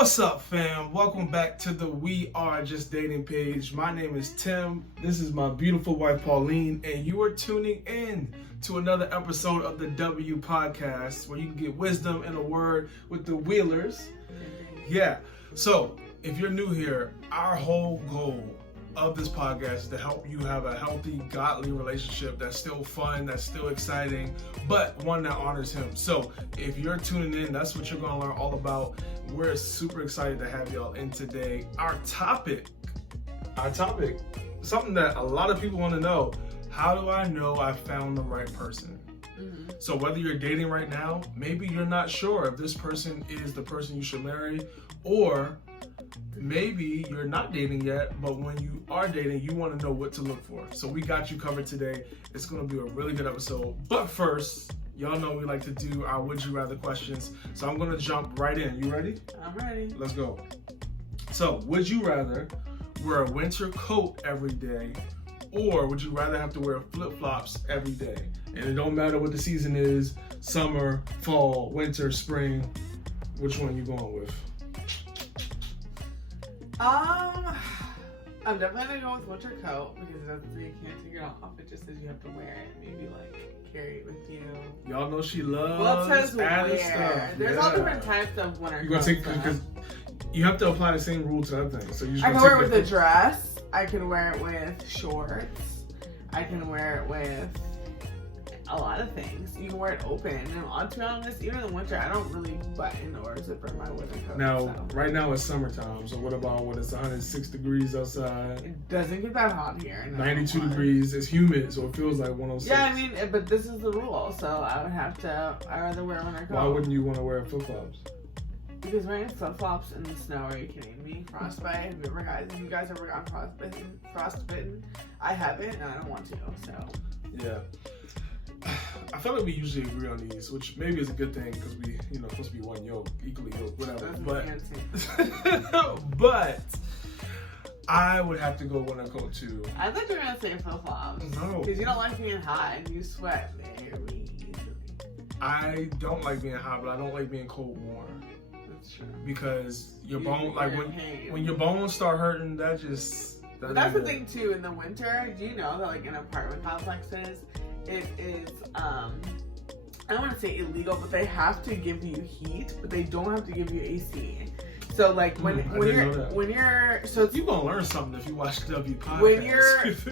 What's up, fam? Welcome back to the We Are Just Dating page. My name is Tim. This is my beautiful wife, Pauline, and you are tuning in to another episode of the W Podcast, where you can get wisdom and a word with the Wheelers. Yeah. So, if you're new here, our whole goal of this podcast is to help you have a healthy, godly relationship that's still fun, that's still exciting, but one that honors Him. So, if you're tuning in, that's what you're going to learn all about. We're super excited to have y'all in today. Our topic, something that a lot of people want to know: how do I know I found the right person? Mm-hmm. So whether you're dating right now, maybe you're not sure if this person is the person you should marry, or maybe you're not dating yet, but when you are dating, you want to know what to look for. So we got you covered today. It's going to be a really good episode. But first, y'all know we like to do our Would You Rather questions. So I'm going to jump right in. You ready? I'm ready. Let's go. So, would you rather wear a winter coat every day, or would you rather have to wear flip-flops every day? And it don't matter what the season is, summer, fall, winter, spring. Which one you going with? I'm definitely gonna go with winter coat because it doesn't say you can't take it off. It just says you have to wear it. Maybe like carry it with you. Y'all know she loves well, it says added wear. stuff. There's all different types of winter coats. Because you have to apply the same rule to other things. So you I can wear it with a dress. I can wear it with shorts. I can wear it with a lot of things. You can wear it open. And to be honest, even in the winter, I don't really button or zipper my winter coat. Now, right now it's summertime. So what about when it's 106 degrees outside? It doesn't get that hot here. 92 degrees. It's humid, so it feels like 106. Yeah, I mean, but this is the rule. So I'd rather wear a winter coat. Why wouldn't you want to wear flip-flops? Because wearing flip-flops in the snow, are you kidding me? Frostbite? Have you guys ever gotten frostbitten? I haven't, and I don't want to, so. Yeah. I feel like we usually agree on these, which maybe is a good thing because we, supposed to be one yoke, equally yoked, whatever. But I would have to go winter coat too. I thought you were gonna say flip-flops. No. Because you don't like being hot and you sweat very easily. I don't like being hot, but I don't like being cold warm. That's true. Because your bones, like when your bones start hurting, that's the thing too. In the winter, do you know that like in apartment complexes, it is I don't want to say illegal, but they have to give you heat, but they don't have to give you AC. So like when you're you're gonna learn something if you watch the W podcast. When if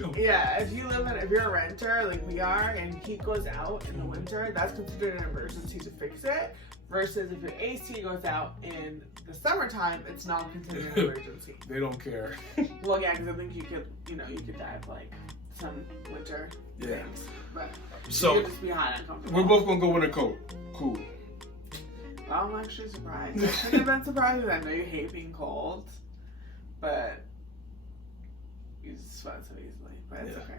you're a renter like we are and heat goes out in the winter, that's considered an emergency to fix it. Versus if your AC goes out in the summertime, it's not considered an emergency. They don't care. Well, yeah, because I think you could die of like some winter things. But so you could just be hot and uncomfortable. We're both gonna go winter coat. Cool. Well, I'm actually surprised. I should have been surprised because I know you hate being cold, but you sweat so easily. But it's okay.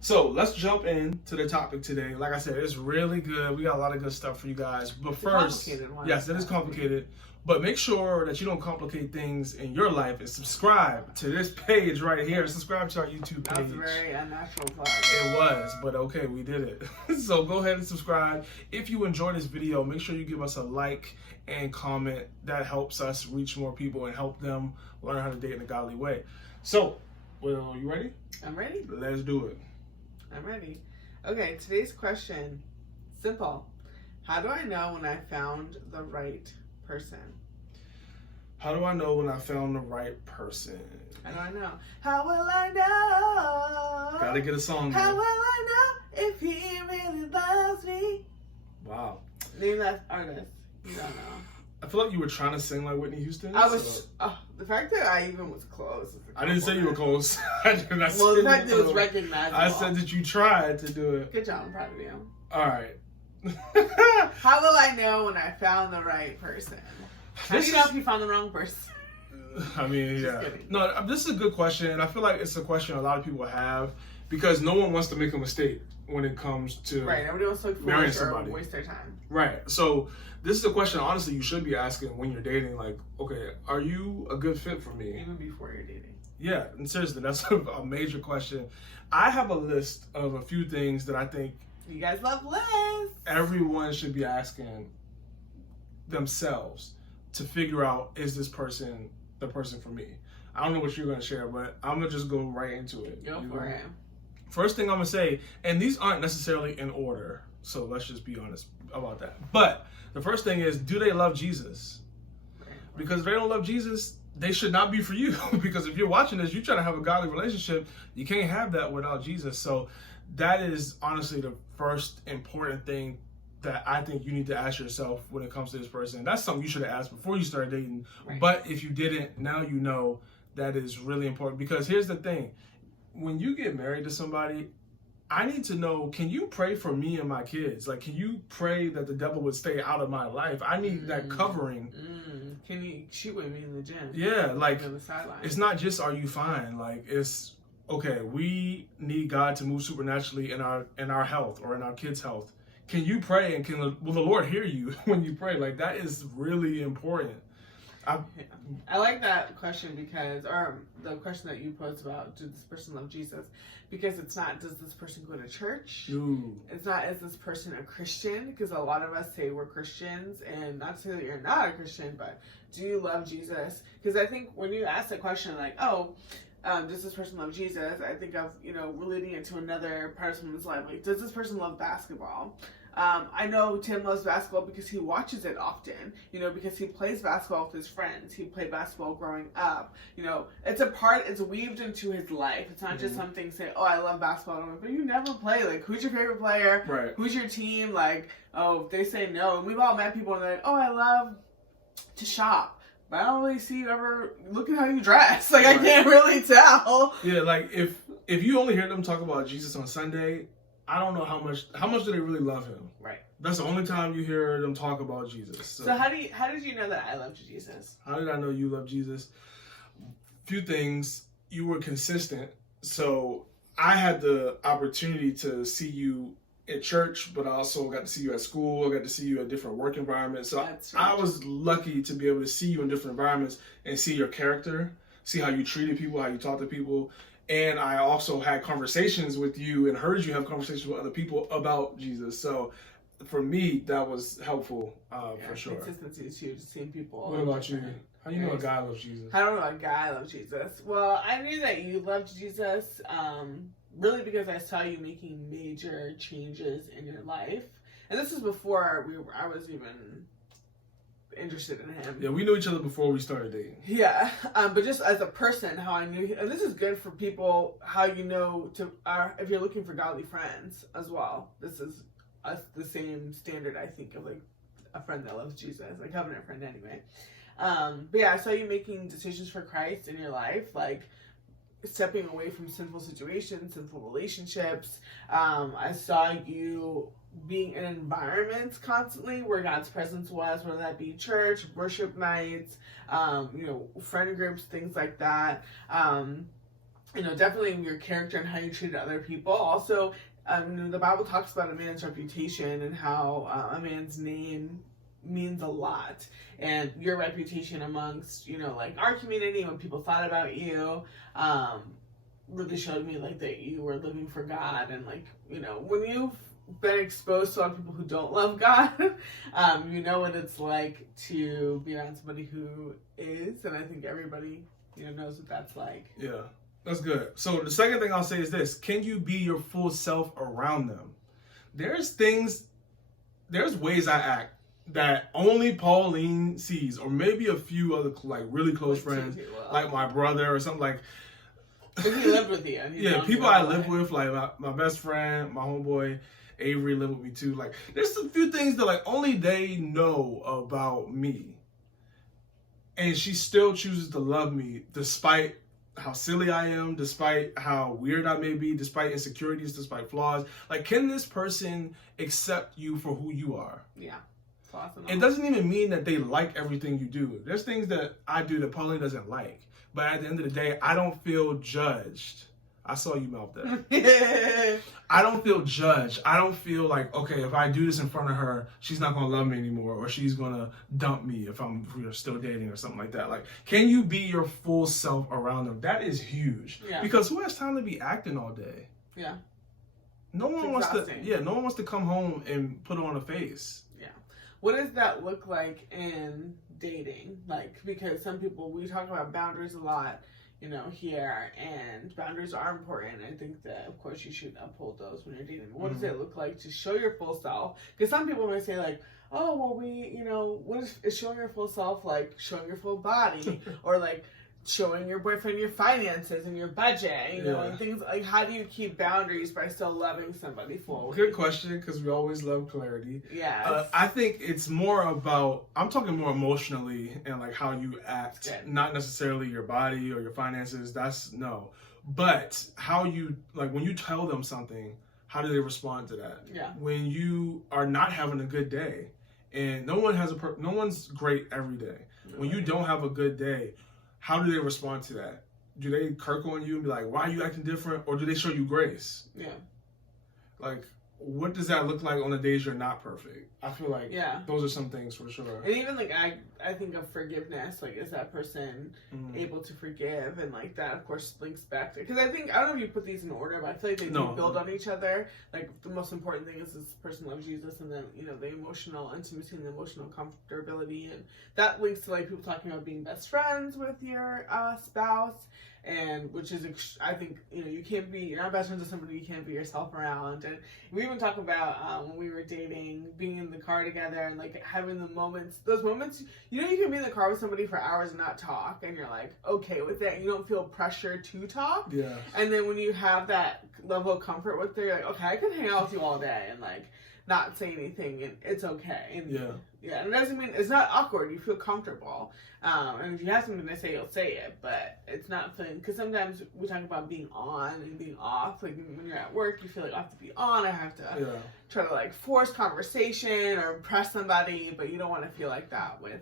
So let's jump into the topic today. Like I said, it's really good. We got a lot of good stuff for you guys. But first, yes, it is complicated. But make sure that you don't complicate things in your life and subscribe to this page right here. Subscribe to our YouTube page. That was a very unnatural plug. It was, but okay, we did it. So go ahead and subscribe. If you enjoyed this video, make sure you give us a like and comment. That helps us reach more people and help them learn how to date in a godly way. So, well, you ready? I'm ready. Let's do it. I'm ready. Okay, today's question, simple. How do I know when I found the right person? How do I know when I found the right person? How do I know? How will I know? Gotta get a song. How will I know if he really loves me? Wow. Name that artist. You don't know. I feel like you were trying to sing like Whitney Houston. I was. The fact that I even was close. I didn't say you were close. The fact that it was recognizable. I said that you tried to do it. Good job. I'm proud of you. All right. How will I know when I found the right person? How do you know if you found the wrong person? I mean, yeah. No, this is a good question, and I feel like it's a question a lot of people have because no one wants to make a mistake when it comes to Nobody wants to look foolish or waste their time. Right. So this is a question, honestly, you should be asking when you're dating. Like, okay, are you a good fit for me? Even before you're dating. Yeah, and seriously, that's a major question. I have a list of a few things that I think you guys love lists. Everyone should be asking themselves to figure out, is this person the person for me? I don't know what you're going to share, but I'm going to just go right into it. Go for it. First thing I'm going to say, and these aren't necessarily in order, so let's just be honest about that. But the first thing is, do they love Jesus? Because if they don't love Jesus, they should not be for you. Because if you're watching this, you're trying to have a godly relationship, you can't have that without Jesus. So that is honestly the first important thing that I think you need to ask yourself when it comes to this person. That's something you should have asked before you started dating. Right. But if you didn't, now you know that is really important. Because here's the thing. When you get married to somebody, I need to know, can you pray for me and my kids? Like, can you pray that the devil would stay out of my life? I need that covering. Can you shoot with me in the gym? Yeah, like, on the sideline. It's not just, are you fine? Like, it's, okay, we need God to move supernaturally in our health or in our kids' health. Can you pray, and will the Lord hear you when you pray? Like, that is really important. I like that question because, or the question that you posed about, does this person love Jesus? Because it's not, does this person go to church? Ooh. It's not, is this person a Christian? Because a lot of us say we're Christians, and not to say that you're not a Christian, but do you love Jesus? Because I think when you ask the question like, does this person love Jesus? I think of, relating it to another part of someone's life. Like, does this person love basketball? I know Tim loves basketball because he watches it often, because he plays basketball with his friends. He played basketball growing up. It's weaved into his life. It's not just something say, oh, I love basketball, but you never play. Like, who's your favorite player? Right. Who's your team? Like, if they say no. And we've all met people and they're like, oh, I love to shop. But I don't really see you ever, look at how you dress. Like, right. I can't really tell. Yeah, like, if you only hear them talk about Jesus on Sunday, I don't know how much do they really love him. Right. That's the only time you hear them talk about Jesus. So how did you know that I loved Jesus? How did I know you love Jesus? Few things. You were consistent. So I had the opportunity to see you at church, but I also got to see you at school. I got to see you at different work environments. So I was lucky to be able to see you in different environments and see your character, see how you treated people, how you talked to people. And I also had conversations with you and heard you have conversations with other people about Jesus. So for me, that was helpful, for sure. Consistency is huge. Seeing people. What about you? How do you know a guy loves Jesus? I don't know a guy loves Jesus. Well, I knew that you loved Jesus, really because I saw you making major changes in your life. And this is before I was even interested in him. Yeah, we knew each other before we started dating. Yeah, but just as a person, how I knew, and this is good for people, how you know if you're looking for godly friends as well. This is the same standard, I think, of like a friend that loves Jesus, a covenant friend anyway. But yeah, I saw you making decisions for Christ in your life, like stepping away from sinful situations, sinful relationships. I saw you being in environments constantly where God's presence was, whether that be church, worship nights, friend groups, things like that. Definitely in your character and how you treated other people. Also, the Bible talks about a man's reputation and how a man's name means a lot, and your reputation amongst our community, when people thought about you, really showed me like that you were living for God. And when you've been exposed to a lot of people who don't love God, you know what it's like to be around somebody who is, and I think everybody knows what that's like. Yeah, that's good. So the second thing I'll say is this: can you be your full self around them? There's ways I act that only Pauline sees, or maybe a few other really close friends, like my brother or something like. He lived with you. Yeah, people I live with, like my best friend, my homeboy Avery lived with me too. Like, there's a few things that only they know about me, and she still chooses to love me despite how silly I am, despite how weird I may be, despite insecurities, despite flaws. Like, can this person accept you for who you are? Yeah. Awesome. It doesn't even mean that they like everything you do. There's things that I do that Pauline doesn't like. But at the end of the day, I don't feel judged. I saw you mouth that. I don't feel judged. I don't feel like, okay, if I do this in front of her, she's not going to love me anymore, or she's going to dump me if we're still dating or something like that. Like, can you be your full self around them? That is huge. Yeah. Because who has time to be acting all day? Yeah. No one wants to come home and put on a face. Yeah. what does that look like in dating? Like, because some people, we talk about boundaries a lot, you know, here, and boundaries are important. I think that, of course, you should uphold those when you're dating. What does it look like to show your full self? Because some people may say, like, oh, well, you know, what is showing your full self, like showing your full body, or like showing your boyfriend your finances and your budget, you know, and things like, how do you keep boundaries by still loving somebody fully? Good question, because we always love clarity. Yeah. I think it's more about, I'm talking more emotionally and like how you act, not necessarily your body or your finances. No. But how you, like when you tell them something, how do they respond to that? Yeah. When you are not having a good day, and no one's great every day. No. When you don't have a good day, how do they respond to that? Do they kirk on you and be like, why are you acting different? Or do they show you grace? Yeah. Like, what does that look like on the days you're not perfect? I feel like those are some things for sure. And even like, I think of forgiveness. Like, is that person able to forgive? And like that, of course, links back to, because I don't know if you put these in order, but I feel like they do build on each other. Like, the most important thing is this person loves Jesus, and then, you know, the emotional intimacy and the emotional comfortability. And that links to like people talking about being best friends with your spouse. And which is, I think, you know, you're not best friends with somebody you can't be yourself around. And we even talk about when we were dating, being in the car together and like having those moments, you know, you can be in the car with somebody for hours and not talk, and you're like okay with it, and you don't feel pressure to talk. Yeah. And then when you have that level of comfort with it, you're like, okay, I can hang out with you all day and like not say anything, and it's okay. And and it doesn't mean it's not awkward. You feel comfortable, and if you have something to say, you'll say it. But it's not fun, because sometimes we talk about being on and being off. Like when you're at work, you feel like I have to be on. I have to try to like force conversation or impress somebody, but you don't want to feel like that with,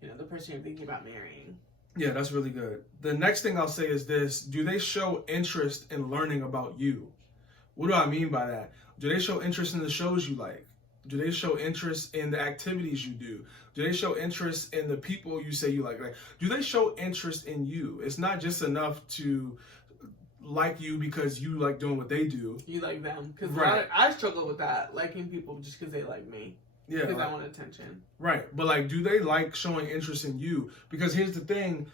you know, the person you're thinking about marrying. Yeah, that's really good. The next thing I'll say is this: do they show interest in learning about you? What do I mean by that? Do they show interest in the shows you like? Do they show interest in the activities you do? Do they show interest in the people you say you like? Like, do they show interest in you? It's not just enough to like you because you like doing what they do. You like them. Because I struggle with that, liking people just because they like me. Yeah. Because I want attention. Right. But like, do they like showing interest in you? Because here's the thing.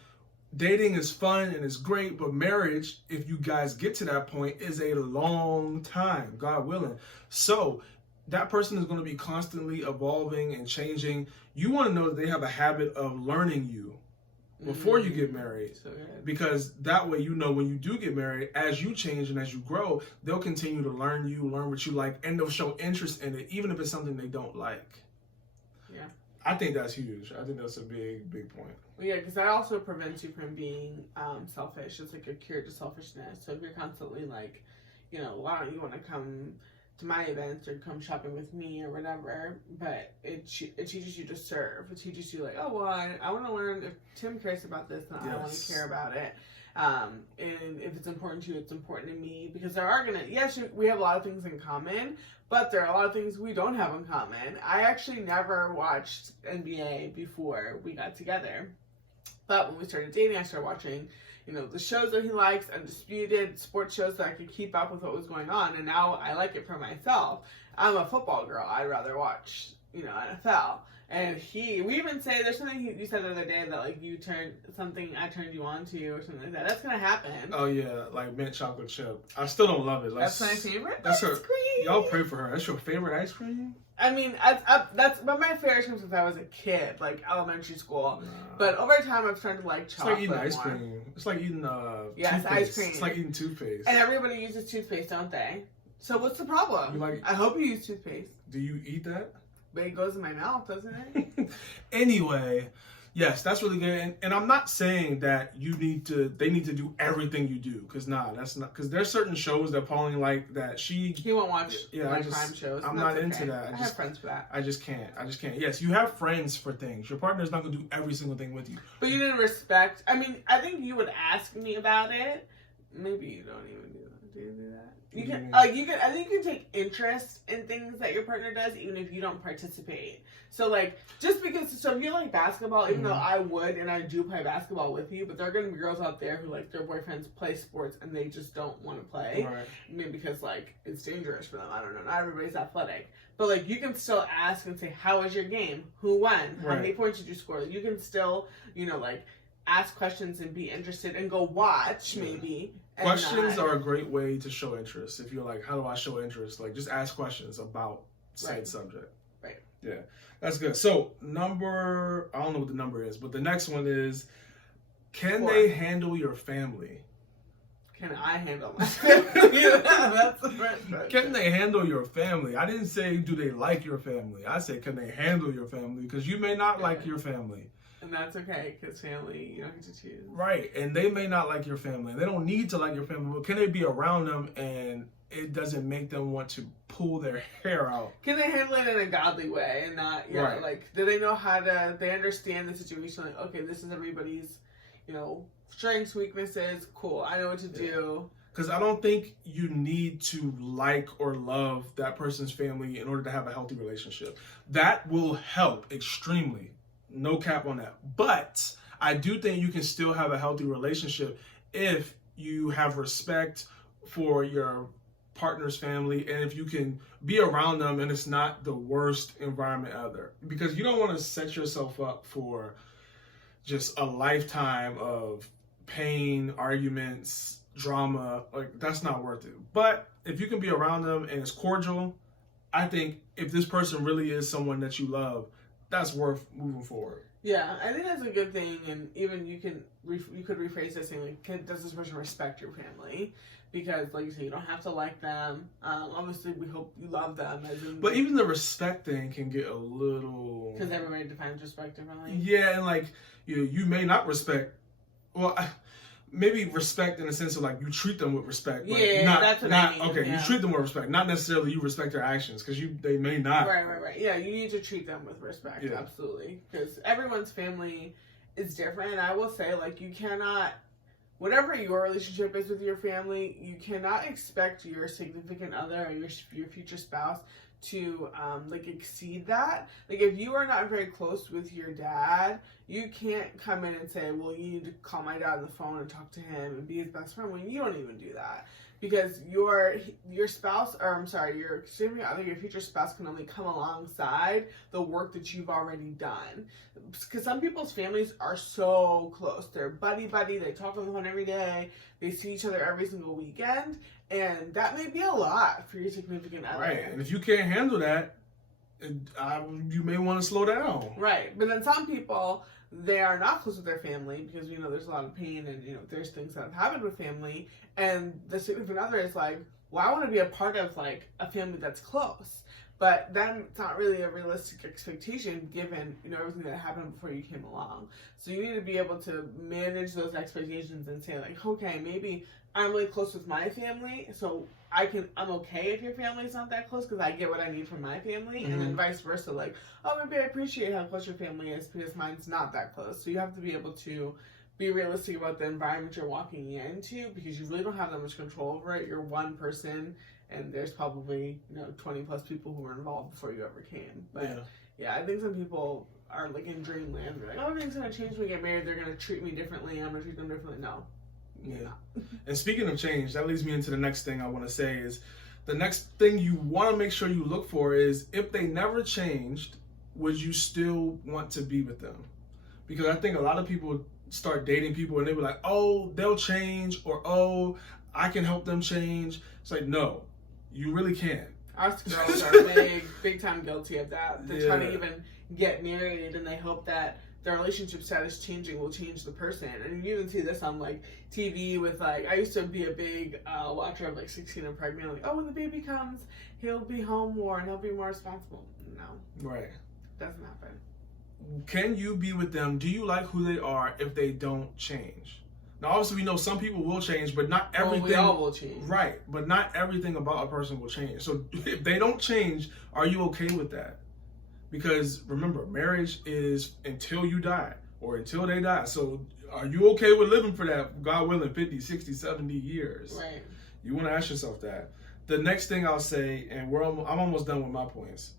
Dating is fun and it's great, but marriage, if you guys get to that point, is a long time, God willing. So that person is going to be constantly evolving and changing. You want to know that they have a habit of learning you before you get married. So because that way, you know, when you do get married, as you change and as you grow, they'll continue to learn you, learn what you like, and they'll show interest in it, even if it's something they don't like. Yeah. I think that's huge. I think that's a big point. Well, yeah, because that also prevents you from being selfish. It's like a cure to selfishness. So if you're constantly like, you know, why don't you want to come to my events or come shopping with me or whatever, but it teaches you to serve. It teaches you like, oh, well, I want to learn if Tim cares about this, then I want to care about it. And if it's important to you, it's important to me, because there are we have a lot of things in common, but there are a lot of things we don't have in common. I actually never watched NBA before we got together, but when we started dating, I started watching, you know, the shows that he likes, Undisputed, sports shows that I could keep up with what was going on, and now I like it for myself. I'm a football girl. I'd rather watch, you know, NFL. And we even say, there's something you said the other day that like I turned you on to, or something like that. That's gonna happen. Oh yeah, like mint chocolate chip. I still don't love it. Like, that's my favorite. That's her. Cream. Y'all pray for her. That's your favorite ice cream? I mean, but my favorite cream since I was a kid, like elementary school. But over time, I've started to like chocolate. It's like eating ice cream. It's like eating toothpaste. Ice cream. It's like eating toothpaste. And everybody uses toothpaste, don't they? So what's the problem? I hope you use toothpaste. Do you eat that? But it goes in my mouth, doesn't it? Anyway, yes, that's really good. And I'm not saying that they need to do everything you do, because that's not, because there's certain shows that Pauline like that he won't watch crime shows. I'm not into that. I have friends for that. I just can't. Yes, you have friends for things. Your partner's not going to do every single thing with you. But you didn't respect. I mean, I think you would ask me about it. Maybe you don't even do that. Do you do that? You can, I think you can take interest in things that your partner does, even if you don't participate. So, like, just because, so if you like basketball, even though I would, and I do play basketball with you, but there are going to be girls out there who, like, their boyfriends play sports and they just don't want to play. Right. Maybe because, like, it's dangerous for them. I don't know. Not everybody's athletic. But, like, you can still ask and say, how was your game? Who won? How many points did you score? You can still, you know, like, ask questions and be interested and go watch, maybe. Questions are a great way to show interest. If you're like, how do I show interest? Like, just ask questions about said subject. Right. Yeah, that's good. So, I don't know what the number is, but the next one is, can they handle your family? Can I handle my family? That's the first question. Can they handle your family? I didn't say, do they like your family? I said, can they handle your family? Because you may not like your family. And that's okay, because family, you don't get to choose. Right, and they may not like your family. They don't need to like your family, but can they be around them and it doesn't make them want to pull their hair out? Can they handle it in a godly way and not, like, do they know how to, they understand the situation, like, okay, this is everybody's, you know, strengths, weaknesses, cool, I know what to do. Because I don't think you need to like or love that person's family in order to have a healthy relationship. That will help extremely. No cap on that. But I do think you can still have a healthy relationship if you have respect for your partner's family and if you can be around them and it's not the worst environment ever. Because you don't want to set yourself up for just a lifetime of pain, arguments, drama. Like, that's not worth it. But if you can be around them and it's cordial, I think if this person really is someone that you love, that's worth moving forward. Yeah, I think that's a good thing, and even you could rephrase this saying, like, does this person respect your family? Because, like you say, you don't have to like them. Obviously, we hope you love them. But even the respect thing can get a little... Because everybody defines respect differently. Yeah, and like, you may not respect... Well, maybe respect in the sense of like you treat them with respect. But that's what I mean. Okay, you treat them with respect, not necessarily you respect their actions because they may not. Right. Yeah, you need to treat them with respect, absolutely, because everyone's family is different. And I will say, like, you cannot, whatever your relationship is with your family, you cannot expect your significant other or your future spouse to like exceed that. Like, if you are not very close with your dad, you can't come in and say, well, you need to call my dad on the phone and talk to him and be his best friend when you don't even do that. Because your spouse, or I'm sorry, your significant other, your future spouse can only come alongside the work that you've already done. Because some people's families are so close. They're buddy, they talk on the phone every day, they see each other every single weekend, and that may be a lot for your significant other. Right, and if you can't handle that, you may want to slow down. Right, but then some people, they are not close with their family because, you know, there's a lot of pain and, you know, there's things that have happened with family, and the significant other is like, well, I want to be a part of, like, a family that's close. But then it's not really a realistic expectation given, you know, everything that happened before you came along. So you need to be able to manage those expectations and say, like, okay, maybe I'm really close with my family, so I'm okay if your family's not that close because I get what I need from my family, and then vice versa. Like, oh, maybe I appreciate how close your family is because mine's not that close. So you have to be able to be realistic about the environment you're walking into because you really don't have that much control over it. You're one person, and there's probably, you know, 20 plus people who were involved before you ever came. But yeah, I think some people are like in dreamland. They're like, oh, everything's gonna change when we get married. They're gonna treat me differently. I'm gonna treat them differently. No. Yeah. And speaking of change, that leads me into the next thing I want to say is the next thing you want to make sure you look for is if they never changed, would you still want to be with them? Because I think a lot of people start dating people and they were like, oh, they'll change, or oh, I can help them change. It's like, no, you really can't. Us girls are big time guilty of that. They're trying to even get married and they hope that their relationship status changing will change the person. And you even see this on like TV with like, I used to be a big watcher of like 16 and Pregnant. Like, oh, when the baby comes, he'll be home more and he'll be more responsible. No. Right. Doesn't happen. Can you be with them? Do you like who they are if they don't change? Now, obviously, we know some people will change, but not everything. Well, we all will change. Right. But not everything about a person will change. So if they don't change, are you okay with that? Because remember, marriage is until you die or until they die. So are you okay with living for that, God willing, 50, 60, 70 years? Right. You want to ask yourself that. the next thing I'll say, and I'm almost done with my points.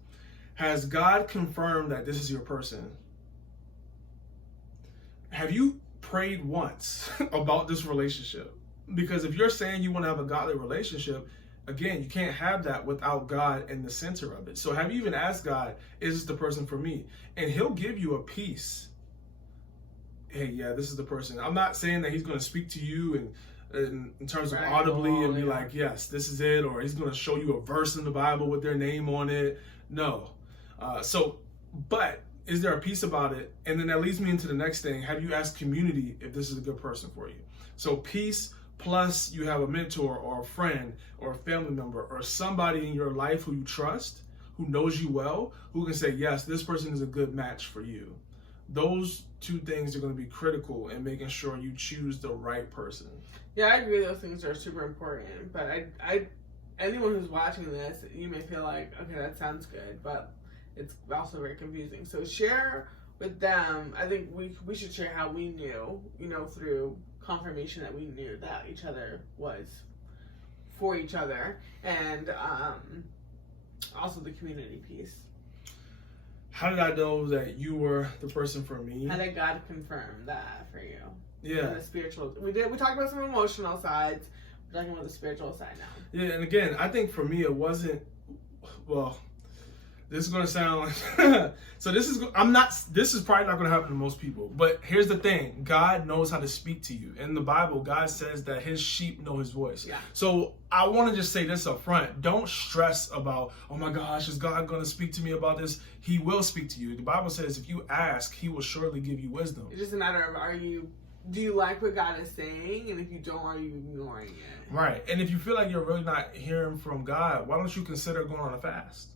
Has God confirmed that this is your person? Have you prayed once about this relationship? Because if you're saying you want to have a godly relationship, again, you can't have that without God in the center of it. So have you even asked God, is this the person for me? And he'll give you a peace. Hey, yeah, this is the person. I'm not saying that he's going to speak to you and in terms of audibly and be like, yes, this is it. Or he's going to show you a verse in the Bible with their name on it. No. But is there a peace about it? And then that leads me into the next thing. Have you asked community if this is a good person for you? So peace plus you have a mentor or a friend or a family member or somebody in your life who you trust, who knows you well, who can say, yes, this person is a good match for you. Those two things are going to be critical in making sure you choose the right person. Yeah, I agree. Those things are super important. But I anyone who's watching this, you may feel like, okay, that sounds good, but it's also very confusing. So share with them. I think we should share how we knew, through confirmation that we knew that each other was for each other, and also the community piece. How did I know that you were the person for me? How did God confirm that for you? Yeah. And the spiritual. We talked about some emotional sides. We're talking about the spiritual side now. Yeah, and again, I think for me it wasn't. Well, this is gonna sound like so. This is probably not gonna happen to most people. But here's the thing: God knows how to speak to you. In the Bible, God says that His sheep know His voice. Yeah. So I want to just say this up front: don't stress about, oh my gosh, is God gonna speak to me about this? He will speak to you. The Bible says if you ask, He will surely give you wisdom. It's just a matter of do you like what God is saying? And if you don't, are you ignoring it? Right. And if you feel like you're really not hearing from God, why don't you consider going on a fast?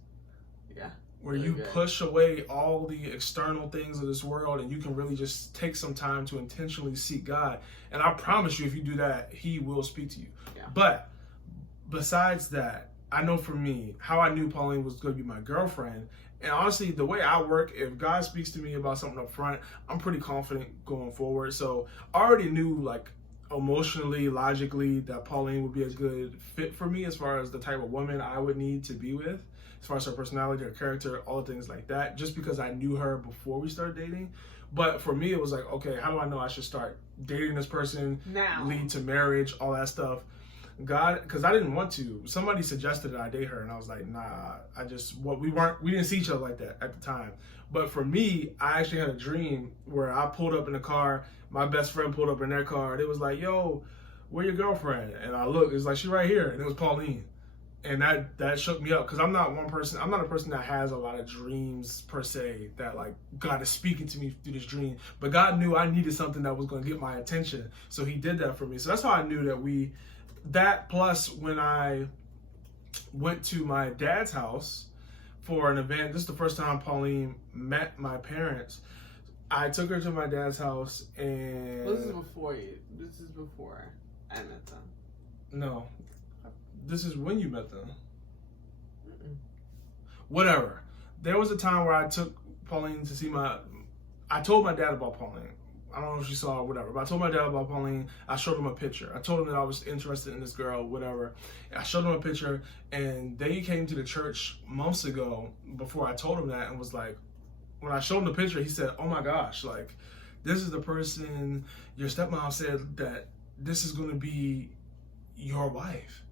Yeah. Where you push away all the external things of this world and you can really just take some time to intentionally seek God. And I promise you, if you do that, He will speak to you. Yeah. But besides that, I know for me, how I knew Pauline was going to be my girlfriend. And honestly, the way I work, if God speaks to me about something up front, I'm pretty confident going forward. So I already knew, like, emotionally, logically, that Pauline would be a good fit for me as far as the type of woman I would need to be with, as far as her personality, her character, all things like that, just because I knew her before we started dating. But for me, it was like, okay, how do I know I should start dating this person, now, lead to marriage, all that stuff? God, because I didn't want to. Somebody suggested that I date her, and I was like, nah. We didn't see each other like that at the time. But for me, I actually had a dream where I pulled up in the car, my best friend pulled up in their car, and it was like, yo, where your girlfriend? And I looked, it was like, she right here, and it was Pauline. And that shook me up, because I'm not a person that has a lot of dreams per se, that like God is speaking to me through this dream. But God knew I needed something that was going to get my attention, so He did that for me. So that's how I knew that plus when I went to my dad's house for an event, this is the first time Pauline met my parents. I took her to my dad's house, and this is before I met them. No, this is when you met them. Whatever. There was a time where I took Pauline to see I told my dad about Pauline. I don't know if she saw it or whatever, but I told my dad about Pauline. I showed him a picture. I told him that I was interested in this girl, whatever. I showed him a picture, and they came to the church months ago before I told him that, and was like, when I showed him the picture, he said, oh my gosh, like, this is the person, your stepmom said that this is going to be your wife.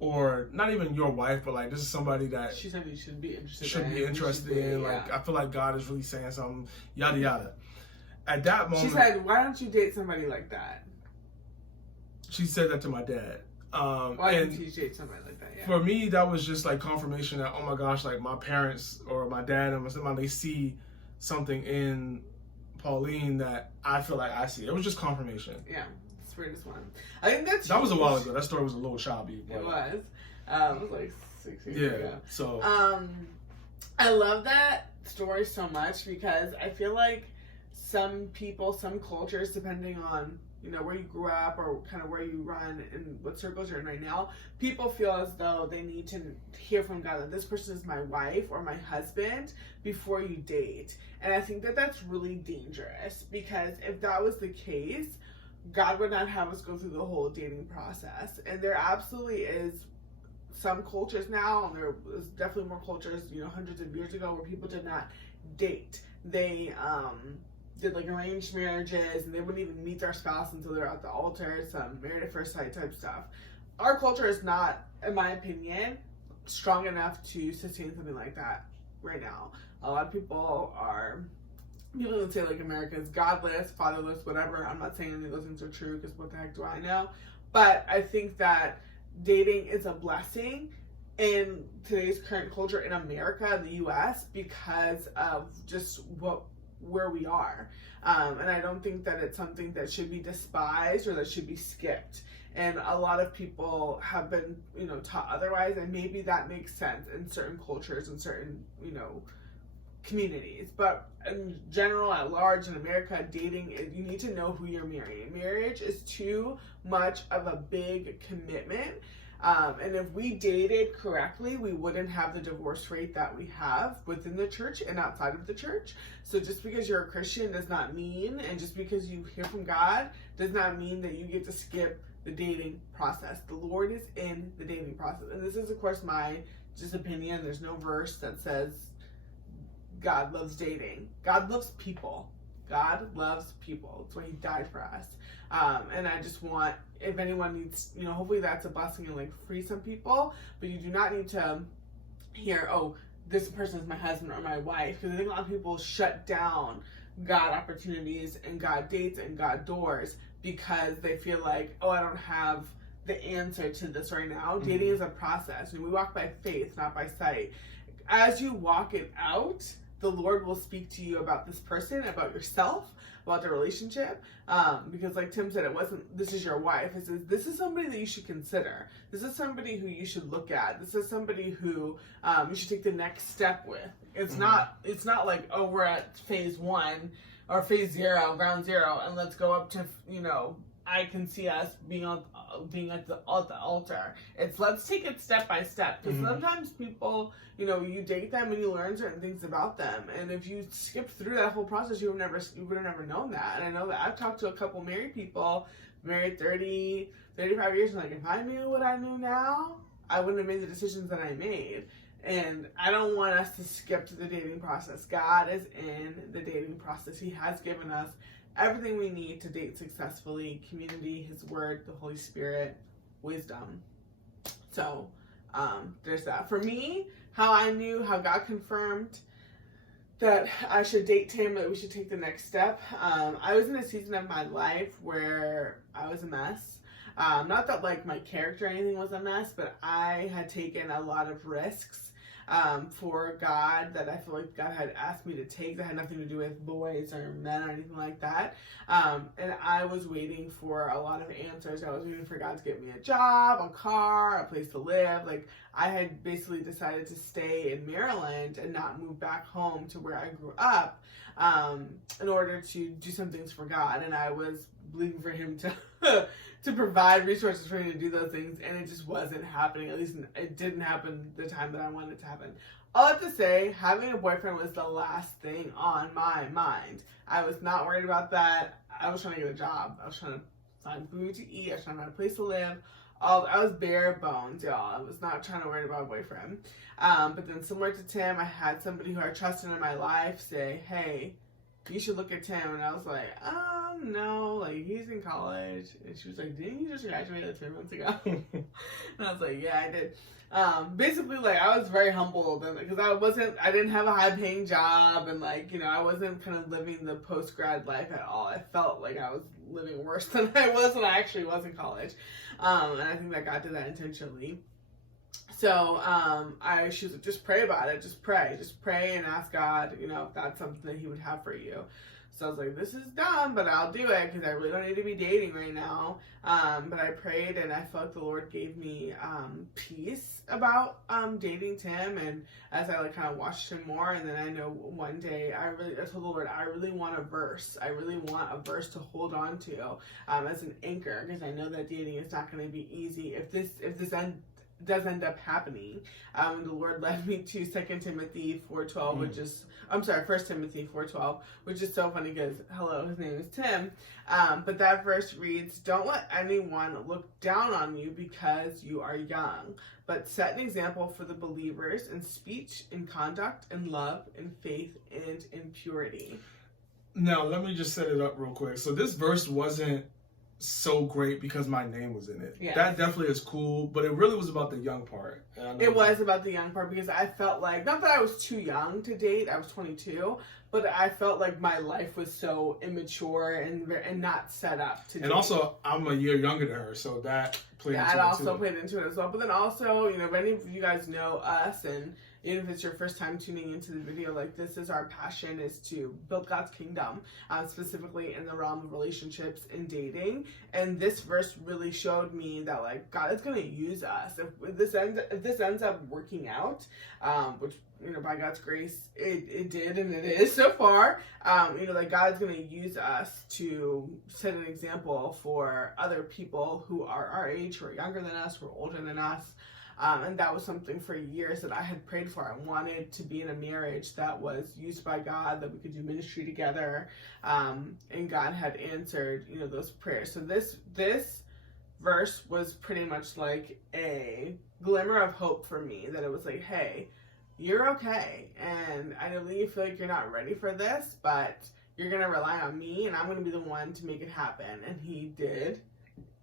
Or not even your wife, but like, this is somebody that she said you should be interested in. Like, I feel like God is really saying something, yada, yada. At that moment, she said, why don't you date somebody like that? She said that to my dad. Why didn't you date somebody like that? Yeah. For me, that was just like confirmation that, oh my gosh, like my parents or my dad and somebody, they see something in Pauline that I feel like I see. It was just confirmation. Yeah, it's the weirdest one. I think that was a while ago. That story was a little choppy. It was. It was like 6 years ago. Yeah. So. I love that story so much because I feel like some people, some cultures, depending on where you grew up or kind of where you run and what circles you're in right now, people feel as though they need to hear from God that this person is my wife or my husband before you date. And I think that that's really dangerous, because if that was the case, God would not have us go through the whole dating process. And there absolutely is some cultures now, and there was definitely more cultures, hundreds of years ago, where people did not date. They did like arranged marriages, and they wouldn't even meet their spouse until they're at the altar, some married at first sight type stuff. Our culture is not, in my opinion, strong enough to sustain something like that right now. A lot of people would say like America is godless, fatherless, whatever. I'm not saying any of those things are true, because what the heck do I know? But I think that dating is a blessing in today's current culture in America, in the US, because of just where we are. And I don't think that it's something that should be despised or that should be skipped. And a lot of people have been, taught otherwise, and maybe that makes sense in certain cultures and certain, communities. But in general, at large, in America, dating, you need to know who you're marrying. Marriage is too much of a big commitment. And if we dated correctly, we wouldn't have the divorce rate that we have within the church and outside of the church. So just because you're a Christian does not mean, and just because you hear from God does not mean that you get to skip the dating process. The Lord is in the dating process. And this is, of course, my just opinion. There's no verse that says God loves dating. God loves people. God loves people. That's why he died for us. And I just want, if anyone needs, hopefully that's a blessing and like free some people, but you do not need to hear, oh, this person is my husband or my wife, because I think a lot of people shut down God opportunities and God dates and God doors because they feel like, oh, I don't have the answer to this right now. Mm-hmm. Dating is a process. We walk by faith, not by sight. As you walk it out, the Lord will speak to you about this person, about yourself, about the relationship. Because like Tim said, it wasn't, this is your wife. It says, this is somebody that you should consider. This is somebody who you should look at. This is somebody who you should take the next step with. It's it's not like, oh, we're at phase 1 or phase 0, ground 0, and let's go up to, I can see us being at the altar. It's let's take it step by step. Because sometimes people, you date them and you learn certain things about them. And if you skip through that whole process, you would have never known that. And I know that I've talked to a couple married people, married 30, 35 years, and like, if I knew what I knew now, I wouldn't have made the decisions that I made. And I don't want us to skip to the dating process. God is in the dating process. He has given us everything we need to date successfully: community, his word, the Holy Spirit, wisdom. So there's that. For me, how God confirmed that I should date Tim, that we should take the next step. I was in a season of my life where I was a mess. Not that like my character or anything was a mess, but I had taken a lot of risks for God that I feel like God had asked me to take that had nothing to do with boys or men or anything like that. And I was waiting for a lot of answers. I was waiting for God to get me a job, a car, a place to live. Like, I had basically decided to stay in Maryland and not move back home to where I grew up in order to do some things for God. And I was believing for him to provide resources for me to do those things, and it just wasn't happening. At least it didn't happen the time that I wanted it to happen. All I have to say, having a boyfriend was the last thing on my mind. I was not worried about that. I was trying to get a job. I was trying to find food to eat. I was trying to find a place to live. I was bare bones, y'all. I was not trying to worry about a boyfriend. But then, similar to Tim, I had somebody who I trusted in my life say, hey, you should look at Tim. And I was like, no, like, he's in college. And she was like, didn't you just graduate like 3 months ago? And I was like, yeah, I did. Basically, like, I was very humbled, and because I didn't have a high paying job, and like, I wasn't kind of living the post grad life at all. I felt like I was living worse than I was when I actually was in college. And I think that God did that intentionally. So, she was like, just pray about it. Just pray and ask God, if that's something that he would have for you. So I was like, this is dumb, but I'll do it because I really don't need to be dating right now. But I prayed, and I felt like the Lord gave me peace about dating Tim. And as I like kind of watched him more, and then I know one day I told the Lord, I really want a verse. I really want a verse to hold on to as an anchor, because I know that dating is not going to be easy. If this does end up happening. The Lord led me to 2 Timothy 4:12, which is, 1 Timothy 4:12, which is so funny because, hello, his name is Tim. But that verse reads, "Don't let anyone look down on you because you are young, but set an example for the believers in speech, in conduct, in love, in faith, and in purity." Now, let me just set it up real quick. So this verse wasn't so great because my name was in it. Yes. That definitely is cool, but it really was about the young part. It was about the young part because I felt like, not that I was too young to date, I was 22, but I felt like my life was so immature and not set up to date. And also, I'm a year younger than her, so that played into it too. That also played into it as well. But then also, if any of you guys know us, and even if it's your first time tuning into the video, like, this is our passion, is to build God's kingdom, specifically in the realm of relationships and dating. And this verse really showed me that, like, God is going to use us. If this ends up working out, which, by God's grace, it did, and it is so far, like, God's going to use us to set an example for other people who are our age, who are younger than us, who are older than us. And that was something for years that I had prayed for. I wanted to be in a marriage that was used by God, that we could do ministry together. And God had answered, those prayers. So this verse was pretty much like a glimmer of hope for me, that it was like, hey, you're okay. And I know that you feel like you're not ready for this, but you're going to rely on me, and I'm going to be the one to make it happen. And he did,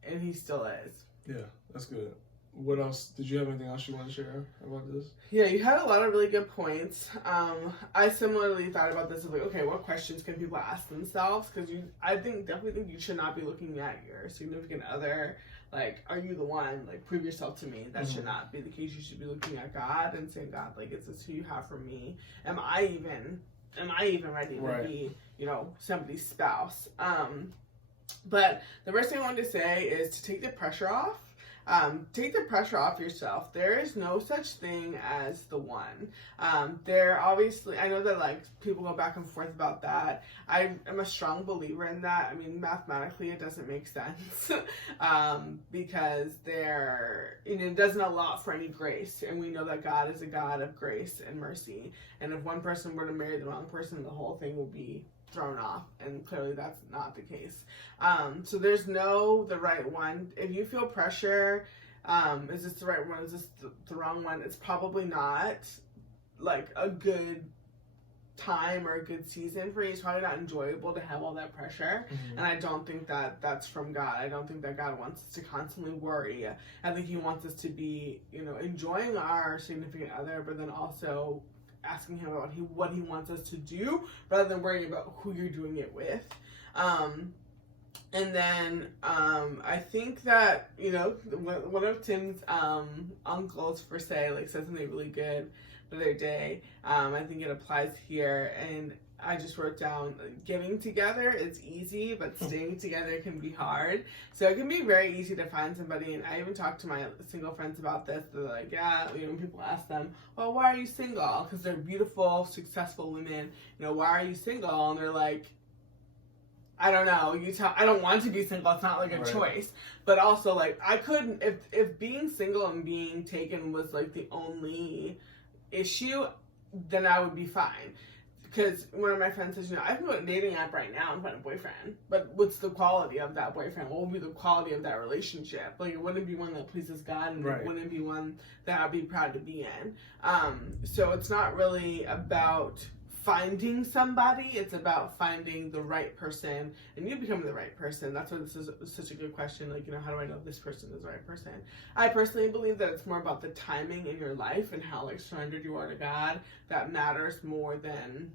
and he still is. Yeah, that's good. What else? Did you have anything else you want to share about this? Yeah, you had a lot of really good points. I similarly thought about this of like, okay, what questions can people ask themselves? Because I definitely think you should not be looking at your significant other like, are you the one? Like, prove yourself to me. That should not be the case. You should be looking at God and saying, God, like, is this who you have for me? Am I even ready to be, somebody's spouse? But the first thing I wanted to say is to take the pressure off. Take the pressure off yourself. There is no such thing as the one. There obviously, I know that like people go back and forth about that. I am a strong believer in that. I mean, mathematically it doesn't make sense, because it doesn't allow for any grace. And we know that God is a God of grace and mercy. And if one person were to marry the wrong person, the whole thing will be thrown off, and clearly that's not the case. So there's the right one. If you feel pressure, is this the right one? Is this the wrong one? It's probably not like a good time or a good season for you. It's probably not enjoyable to have all that pressure. And I don't think that that's from God. I don't think that God wants us to constantly worry. I think he wants us to be, enjoying our significant other, but then also asking him about what he wants us to do, rather than worrying about who you're doing it with. And then I think that, one of Tim's uncles, per se, like, said something really good the other day. I think it applies here, and I just wrote down, getting together is easy, but staying together can be hard. So it can be very easy to find somebody, and I even talked to my single friends about this. They're like, yeah, when people ask them, well, why are you single? Because they're beautiful, successful women. Why are you single? And they're like, I don't know. I don't want to be single. It's not like a choice. But also, like, I couldn't, if being single and being taken was like the only issue, then I would be fine. Because one of my friends says, I can go to a dating app right now and find a boyfriend, but what's the quality of that boyfriend? What will be the quality of that relationship? Like, it wouldn't be one that pleases God, and it wouldn't be one that I'd be proud to be in. So it's not really about finding somebody, it's about finding the right person, and you becoming the right person. That's why this is such a good question. Like, how do I know if this person is the right person? I personally believe that it's more about the timing in your life and how, like, surrendered you are to God. That matters more than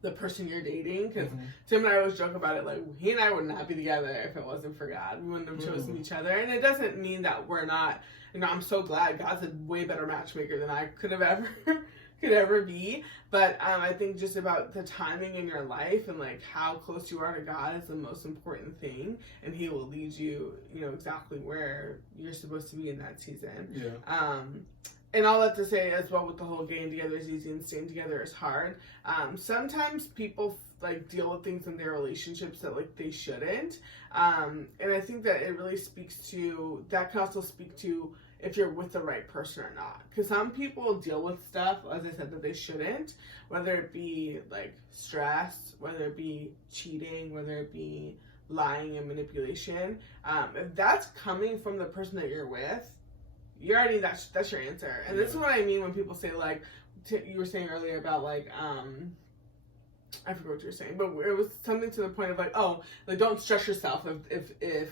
the person you're dating. Because Tim and I always joke about it, like, he and I would not be together if it wasn't for God. We wouldn't have chosen each other. And it doesn't mean that we're not, I'm so glad God's a way better matchmaker than I could ever be. But I think just about the timing in your life and like how close you are to God is the most important thing, and he will lead you, exactly where you're supposed to be in that season. And all that to say as well, with the whole getting together is easy and staying together is hard. Sometimes people like deal with things in their relationships that like they shouldn't. And I think that it really can also speak to if you're with the right person or not. Because some people deal with stuff, as I said, that they shouldn't, whether it be like stress, whether it be cheating, whether it be lying and manipulation. If that's coming from the person that you're with, you already, that's your answer. And this is what I mean when people say, like, you were saying earlier about, like, I forgot what you were saying, but it was something to the point of, like, oh, like, don't stress yourself if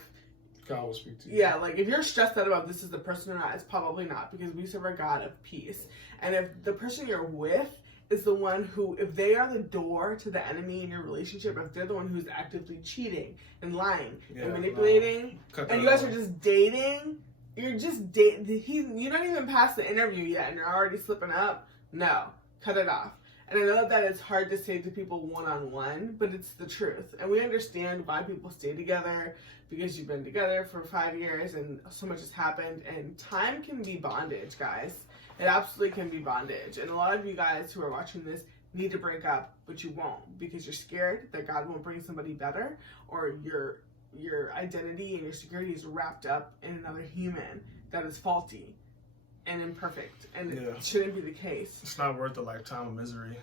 God will speak to you. Yeah, like, if you're stressed out about this is the person or not, it's probably not, because we serve a God of peace. And if the person you're with is the one who, if they are the door to the enemy in your relationship, if they're the one who's actively cheating and lying and manipulating, and you guys are just dating, you're not even past the interview yet, and you're already slipping up, no, cut it off. And I know that it's hard to say to people one-on-one, but it's the truth. And we understand why people stay together, because you've been together for 5 years and so much has happened. And time can be bondage, guys. It absolutely can be bondage. And a lot of you guys who are watching this need to break up, but you won't, because you're scared that God won't bring somebody better, or your identity and your security is wrapped up in another human that is faulty and imperfect, and it shouldn't be the case. It's not worth a lifetime of misery.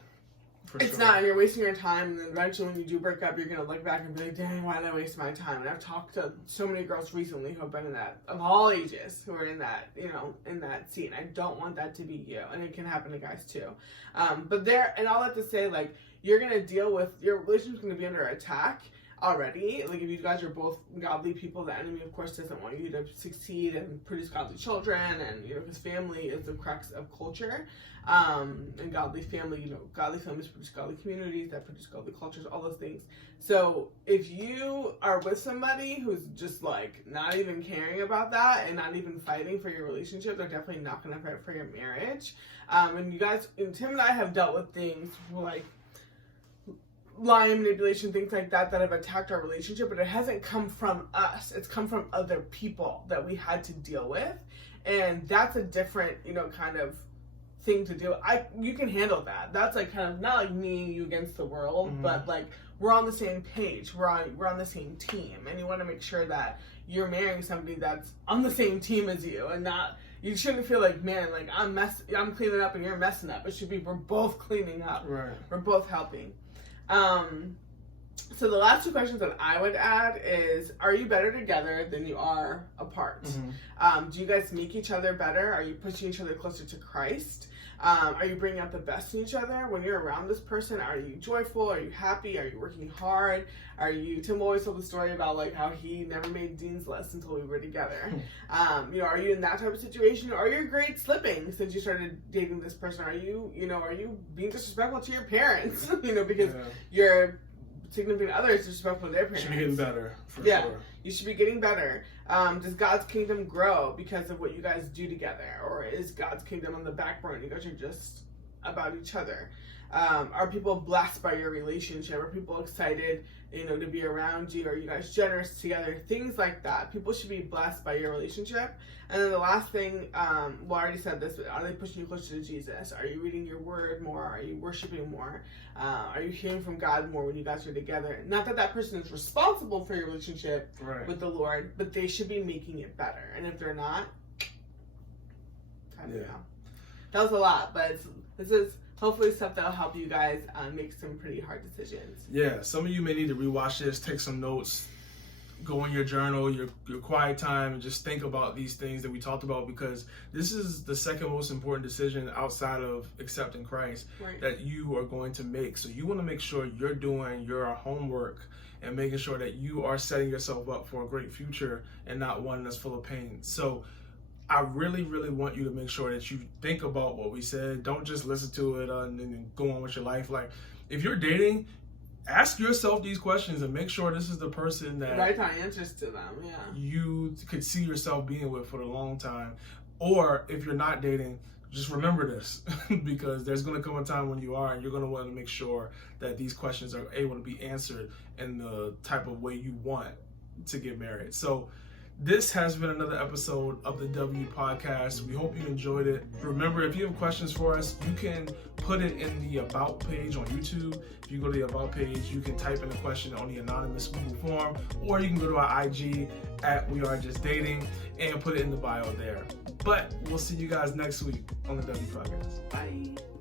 It's not, and you're wasting your time, and then eventually when you do break up, you're going to look back and be like, dang, why did I waste my time? And I've talked to so many girls recently who have been in that, of all ages, who are in that, in that scene. I don't want that to be you, and it can happen to guys too. But and all that to say, like, you're going to deal with, your relationship's going to be under attack already. Like, if you guys are both godly people, the enemy, of course, doesn't want you to succeed and produce godly children, and, because family is the crux of culture. And godly family, godly families produce godly communities that produce godly cultures, all those things. So if you are with somebody who's just, like, not even caring about that and not even fighting for your relationship, they're definitely not going to fight for your marriage. And you guys, and Tim and I have dealt with things like lying, manipulation, things like that have attacked our relationship, but it hasn't come from us. It's come from other people that we had to deal with. And that's a different, kind of thing to do. You can handle that. That's like kind of not like me and you against the world, but like we're on the same page. We're on the same team, and you want to make sure that you're marrying somebody that's on the same team as you, and not, you shouldn't feel like, man, like I'm cleaning up and you're messing up. It should be, we're both cleaning up. Right. We're both helping. So the last two questions that I would add is, are you better together than you are apart? Do you guys make each other better? Are you pushing each other closer to Christ? Are you bringing out the best in each other? When you're around this person, are you joyful? Are you happy? Are you working hard? Tim always told the story about, like, how he never made Dean's List until we were together. Are you in that type of situation? Or are your grades slipping since you started dating this person? Are you being disrespectful to your parents? Because your significant other is disrespectful to their parents. You should be getting better, for sure. You should be getting better. Does God's kingdom grow because of what you guys do together? Or is God's kingdom on the back burner? You guys are just about each other. Are people blessed by your relationship? Are people excited, to be around you? Are you guys generous together? Things like that. People should be blessed by your relationship. And then the last thing, I already said this, but are they pushing you closer to Jesus? Are you reading your word more? Are you worshiping more? Are you hearing from God more when you guys are together? Not that person is responsible for your relationship with the Lord, but they should be making it better. And if they're not, that was a lot, but this is hopefully stuff that'll help you guys make some pretty hard decisions. Yeah, some of you may need to rewatch this, take some notes, go in your journal, your quiet time, and just think about these things that we talked about, because this is the second most important decision outside of accepting Christ that you are going to make. So you want to make sure you're doing your homework and making sure that you are setting yourself up for a great future and not one that's full of pain. So I really, really want you to make sure that you think about what we said. Don't just listen to it and then go on with your life. Like, if you're dating, ask yourself these questions and make sure this is the person that write down answers to them. You could see yourself being with for a long time. Or if you're not dating, just remember this because there's going to come a time when you are, and you're going to want to make sure that these questions are able to be answered in the type of way you want to get married. So this has been another episode of the W Podcast. We hope you enjoyed it. Remember, if you have questions for us, you can put it in the About page on YouTube. If you go to the About page, you can type in a question on the anonymous Google form, or you can go to our IG at We Are Just Dating and put it in the bio there. But we'll see you guys next week on the W Podcast. Bye.